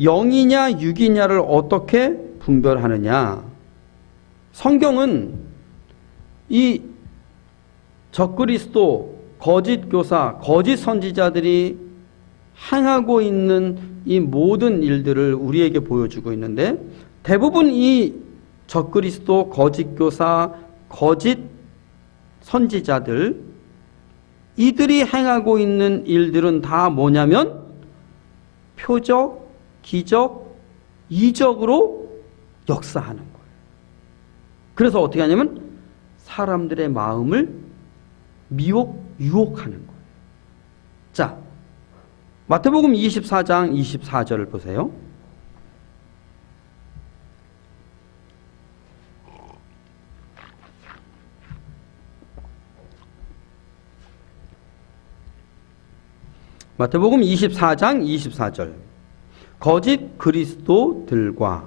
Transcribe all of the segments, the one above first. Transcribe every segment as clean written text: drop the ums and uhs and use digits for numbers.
영이냐 육이냐를 어떻게 분별하느냐? 성경은 이 적그리스도, 거짓 교사, 거짓 선지자들이 행하고 있는 이 모든 일들을 우리에게 보여주고 있는데, 대부분 이 적그리스도, 거짓 교사, 거짓 선지자들, 이들이 행하고 있는 일들은 다 뭐냐면 표적, 기적, 이적으로 역사하는 거예요. 그래서 어떻게 하냐면 사람들의 마음을 유혹하는 거예요. 자, 마태복음 24장 24절을 보세요. 마태복음 24장 24절. 거짓 그리스도들과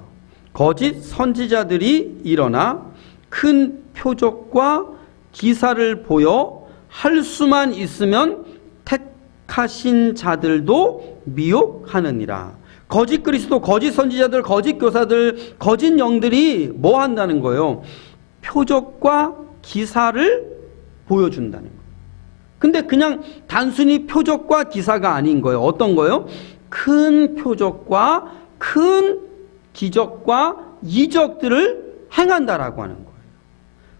거짓 선지자들이 일어나 큰 표적과 기사를 보여 할 수만 있으면 택하신 자들도 미혹하느니라. 거짓 그리스도, 거짓 선지자들, 거짓 교사들, 거짓 영들이 뭐 한다는 거예요? 표적과 기사를 보여준다는 거예요. 근데 그냥 단순히 표적과 기사가 아닌 거예요. 어떤 거예요? 큰 표적과 큰 기적과 이적들을 행한다라고 하는 거예요.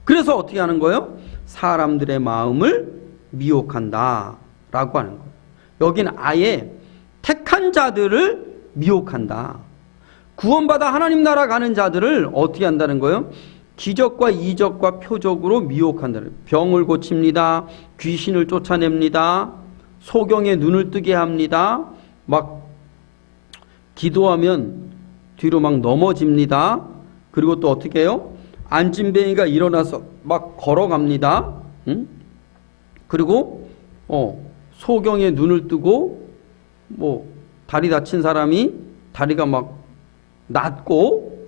그래서 어떻게 하는 거예요? 사람들의 마음을 미혹한다라고 하는 거예요. 여기는 아예 택한 자들을 미혹한다. 구원받아 하나님 나라 가는 자들을 어떻게 한다는 거예요? 기적과 이적과 표적으로 미혹한다는. 병을 고칩니다. 귀신을 쫓아냅니다. 소경의 눈을 뜨게 합니다. 막 기도하면 뒤로 막 넘어집니다. 그리고 또 어떻게 해요? 안진뱅이가 일어나서 막 걸어갑니다. 응? 그리고 소경의 눈을 뜨고 뭐 다리 다친 사람이 다리가 막 낫고,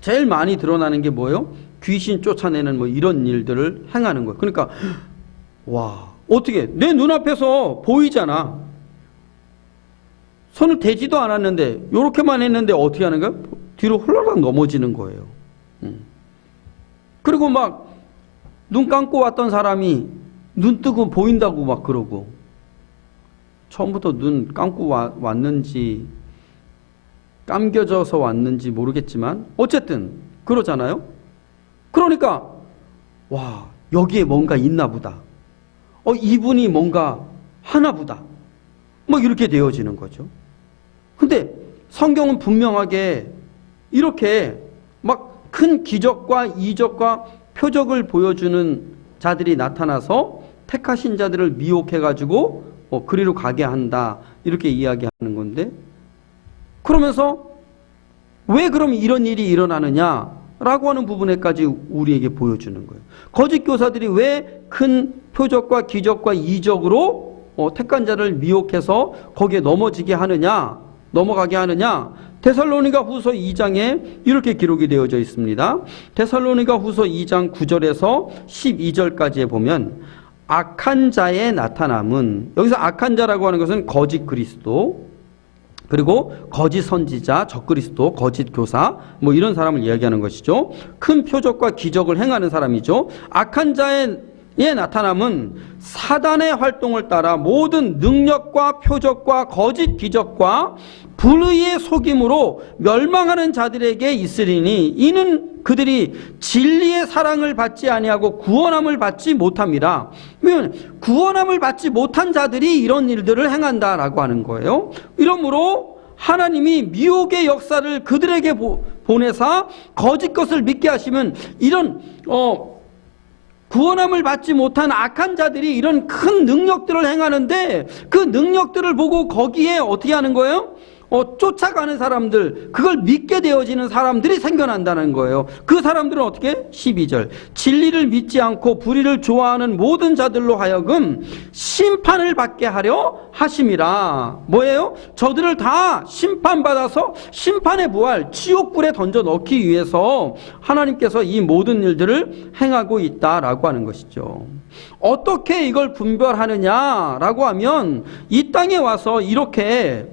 제일 많이 드러나는 게 뭐예요? 귀신 쫓아내는 뭐 이런 일들을 행하는 거예요. 그러니까 와, 어떻게 내 눈앞에서 보이잖아. 손을 대지도 않았는데 요렇게만 했는데 어떻게 하는 거야? 뒤로 홀라락 넘어지는 거예요. 그리고 막 눈 감고 왔던 사람이 눈 뜨고 보인다고 막 그러고, 처음부터 눈 감고 왔는지 감겨져서 왔는지 모르겠지만 어쨌든 그러잖아요. 그러니까 와, 여기에 뭔가 있나 보다. 이분이 뭔가 하나 보다. 뭐 이렇게 되어지는 거죠. 근데 성경은 분명하게 이렇게 막 큰 기적과 이적과 표적을 보여주는 자들이 나타나서 택하신 자들을 미혹해가지고 그리로 가게 한다, 이렇게 이야기하는 건데, 그러면서 왜 그럼 이런 일이 일어나느냐라고 하는 부분에까지 우리에게 보여주는 거예요. 거짓 교사들이 왜 큰 표적과 기적과 이적으로 택한 자를 미혹해서 거기에 넘어가게 하느냐? 데살로니가 후서 2장에 이렇게 기록이 되어져 있습니다. 데살로니가 후서 2장 9절에서 12절까지에 보면 악한 자의 나타남은, 여기서 악한 자라고 하는 것은 거짓 그리스도, 그리고 거짓 선지자, 적그리스도, 거짓 교사, 뭐 이런 사람을 이야기하는 것이죠. 큰 표적과 기적을 행하는 사람이죠. 악한 자의 나타남은 사단의 활동을 따라 모든 능력과 표적과 거짓 기적과 불의의 속임으로 멸망하는 자들에게 있으리니, 이는 그들이 진리의 사랑을 받지 아니하고 구원함을 받지 못함이라. 왜냐하면 구원함을 받지 못한 자들이 이런 일들을 행한다라고 하는 거예요. 이러므로 하나님이 미혹의 역사를 그들에게 보내사 거짓 것을 믿게 하시면, 이런 구원함을 받지 못한 악한 자들이 이런 큰 능력들을 행하는데, 그 능력들을 보고 거기에 어떻게 하는 거예요? 쫓아가는 사람들, 그걸 믿게 되어지는 사람들이 생겨난다는 거예요. 그 사람들은 어떻게? 12절. 진리를 믿지 않고 불의를 좋아하는 모든 자들로 하여금 심판을 받게 하려 하심이라. 뭐예요? 저들을 다 심판받아서 심판의 부활, 지옥불에 던져 넣기 위해서 하나님께서 이 모든 일들을 행하고 있다라고 하는 것이죠. 어떻게 이걸 분별하느냐라고 하면, 이 땅에 와서 이렇게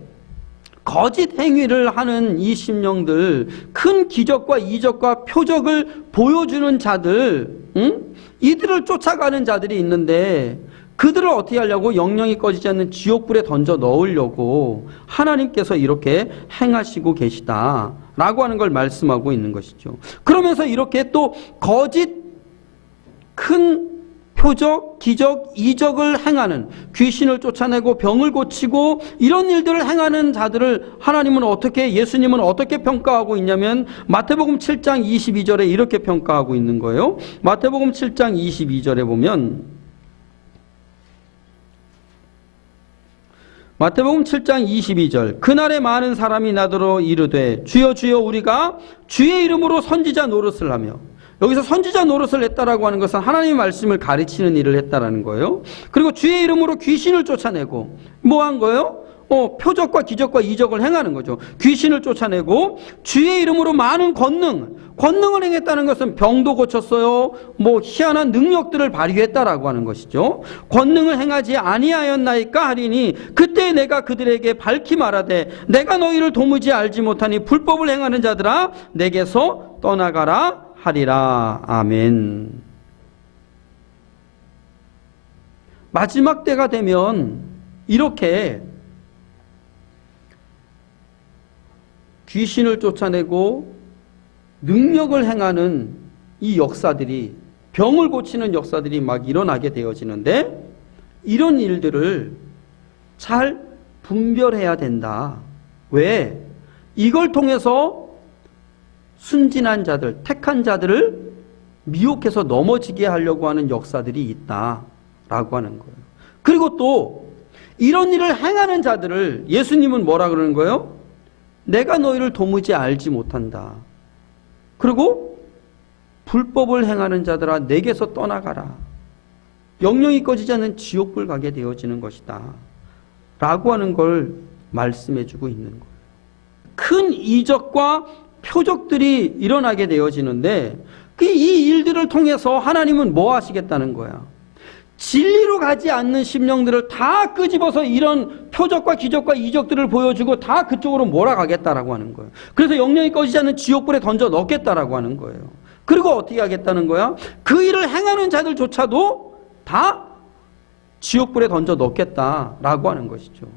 거짓 행위를 하는 이 심령들, 큰 기적과 이적과 표적을 보여주는 자들, 이들을 쫓아가는 자들이 있는데 그들을 어떻게 하려고? 영영이 꺼지지 않는 지옥불에 던져 넣으려고 하나님께서 이렇게 행하시고 계시다라고 하는 걸 말씀하고 있는 것이죠. 그러면서 이렇게 또 거짓 큰 표적, 기적, 이적을 행하는, 귀신을 쫓아내고 병을 고치고 이런 일들을 행하는 자들을 하나님은 어떻게, 예수님은 어떻게 평가하고 있냐면 마태복음 7장 22절에 이렇게 평가하고 있는 거예요. 마태복음 7장 22절에 보면 마태복음 7장 22절 그날에 많은 사람이 나더러 이르되 주여 주여 우리가 주의 이름으로 선지자 노릇을 하며, 여기서 선지자 노릇을 했다라고 하는 것은 하나님의 말씀을 가르치는 일을 했다라는 거예요. 그리고 주의 이름으로 귀신을 쫓아내고 뭐 한 거예요? 표적과 기적과 이적을 행하는 거죠. 귀신을 쫓아내고 주의 이름으로 많은 권능을 행했다는 것은 병도 고쳤어요. 뭐 희한한 능력들을 발휘했다라고 하는 것이죠. 권능을 행하지 아니하였나이까 하리니 그때 내가 그들에게 밝히 말하되 내가 너희를 도무지 알지 못하니 불법을 행하는 자들아 내게서 떠나가라 하리라. 아멘. 마지막 때가 되면 이렇게 귀신을 쫓아내고 능력을 행하는 이 역사들이, 병을 고치는 역사들이 막 일어나게 되어지는데 이런 일들을 잘 분별해야 된다. 왜? 이걸 통해서 순진한 자들, 택한 자들을 미혹해서 넘어지게 하려고 하는 역사들이 있다라고 하는 거예요. 그리고 또 이런 일을 행하는 자들을 예수님은 뭐라 그러는 거예요? 내가 너희를 도무지 알지 못한다. 그리고 불법을 행하는 자들아 내게서 떠나가라. 영영이 꺼지지 않는 지옥불 가게 되어지는 것이다. 라고 하는 걸 말씀해 주고 있는 거예요. 큰 이적과 표적들이 일어나게 되어지는데 이 일들을 통해서 하나님은 뭐 하시겠다는 거야? 진리로 가지 않는 심령들을 다 끄집어서 이런 표적과 기적과 이적들을 보여주고 다 그쪽으로 몰아가겠다라고 하는 거예요. 그래서 영영이 꺼지지 않는 지옥불에 던져 넣겠다라고 하는 거예요. 그리고 어떻게 하겠다는 거야? 그 일을 행하는 자들조차도 다 지옥불에 던져 넣겠다라고 하는 것이죠.